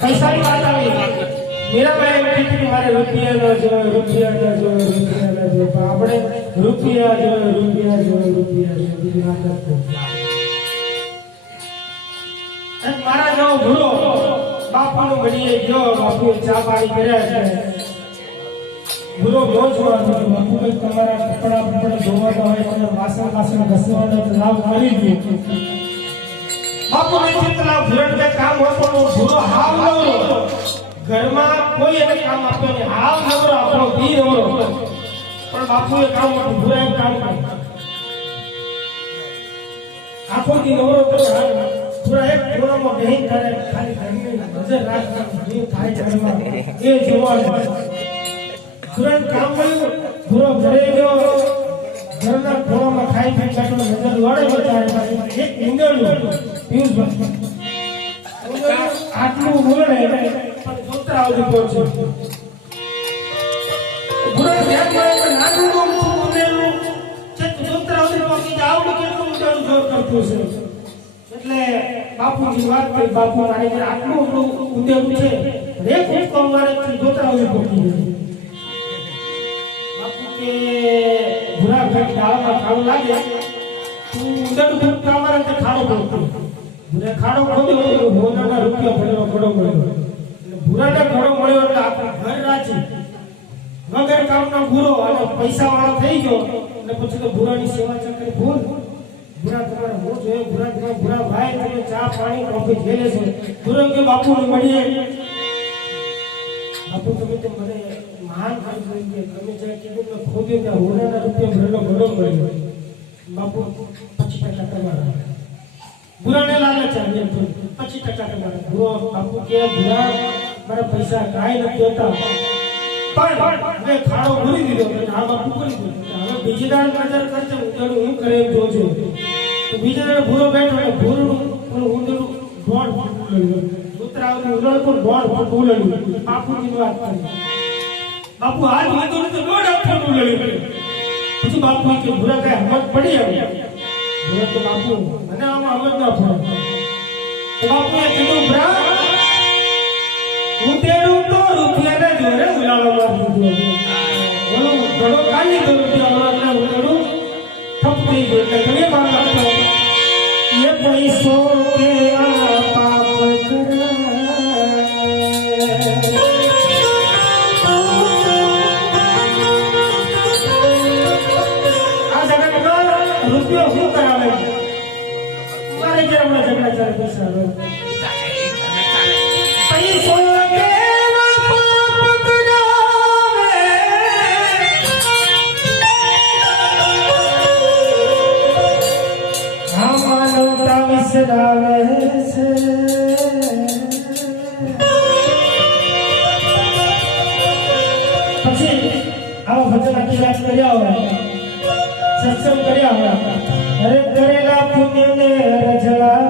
પૈસાની વાત આવી મીરાબાઈ કીધું મારે રૂપિયા ન જોઈએ રૂપિયા ન જોઈએ રૂપિયા ન જોઈએ પણ આપણે રૂપિયા જોઈએ રૂપિયા જોઈએ રૂપિયા જોઈએ બીજી વાત નથી મારા જેવો ભૂલો બાપાનો મળીએ ગયો બાપુએ ચા પાણી કર્યા છે ભૂલો બહુ જોવાનો બાપુએ તમારા કપડા ધોવાના હોય અને વાસણ ઘસવાના લાભ કરી દીધો બાપુને ચિંતા ભૂરણ કે કામ હોતો ભૂલો હાવ નવરો ઘરમાં કોઈ એને કામ આપ્યો નહીં હાવ નવરો આપણો દી નવરો પણ બાપુએ કામ હોતું ભૂરાએ કામ કર્યું આખો દી નવરો કર્યો પૂરા એક પૂરામાં બેહીન કરે ખાલી ઘરની નજર રાખવાનું જે થાય ઘરમાં એ જોવાનું પૂરા કામ કર્યું પૂરો ઘરે ગયો ઘરના ખૂણામાં ખાઈ બેઠો નજર વળે બચારે એક ઈંદડું આટલું બોલે પણ કૂતરા આવડી પહોંચ્યો પૂરા ધ્યાન મળે નાનું ઉમેરું છે કૂતરા આવડી પહોંચી આવડું કેટલું ઊંડાનું જોર કરતું છે એટલે બાપુજી વાત કરી બાપુ મારે આટલું ઉંદેરું છે રેક રેક અમારે જોતરા આવી પહોંચી ગયું બાપુ કે ભૂરા ઘટ ડાળમાં ખાવું લાગે તું ઉંદેરું ઘટ અમારે તે ખાડો પડતો ભૂરે ખાડો ખોદ્યો ભોનાના રૂપિયા ભરેલો ઘડો મળ્યો એટલે ભૂરાને ઘડો મળ્યો એટલે આપણે ઘર રાજી વગર કામનો ભૂરો અને પૈસા વાળો થઈ ગયો એટલે પછી તો ભૂરાની સેવા ચક્રી ભૂલ ભૂરા તમારે હું જોઈએ ભૂરા ભાઈ તમે ચા પાણી કોફી ખેલે છે ભૂરો કે બાપુને મળીએ બાપુ તમે તો મને મહાન કરી કે તમે જે કીધું મેં ખોદ્યું ત્યાં હોનાના રૂપિયા ભરેલો ઘડો મળ્યો બાપુ 25% તમારા ભૂરાને લાલચ આવી 25% તમારા ભૂરો બાપુ કે ભૂરા મારા પૈસા કાંઈ નથી હોતા પણ મેં ખાડો ભરી દીધો આ બાપુ કરી દીધો હવે બીજી દાળ નજર કરશે ઉંદરડું હું કરે એમ જોજો તો બીજા દાડે ભૂરો બેઠો એટલે ભૂરનું ઉંદરડું દોઢ ફૂટ ઉલળ્યું કૂતરાનું ઉલળ પણ દોઢ ફૂટ ઉલળ્યું બાપુની વાત કરી બાપુ હાથ વાંધો તો દોઢ ફૂટ ઉલળ્યું પછી બાપુ કે ભૂરા કઈ હમત પડી આવી ભૂરા તો બાપુ મને આમાં હમત ના પડે તો બાપુએ કીધું ભૂરા ઉંદેડું તો રૂપિયા ને જોરે ઉલાળો મારી દીધો બોલો ઘડો કાઢી દો રૂપિયા એટલે ઉંદેડું ઠપ થઈ ગયો એટલે ઘણી વાર લાગતો એ પૈસો કે આ પાપ કરે આ જગતમાં રૂપિયો શું કરાવે મારે ઘેર હમણાં ઝઘડા ચાલે પૈસા પૈસો વિસરાવે છે પછી આવા ભજન કિલાસ કર્યા હોય સત્સંગ કર્યા હોય અરે કરેલા પુણ્યને રજળા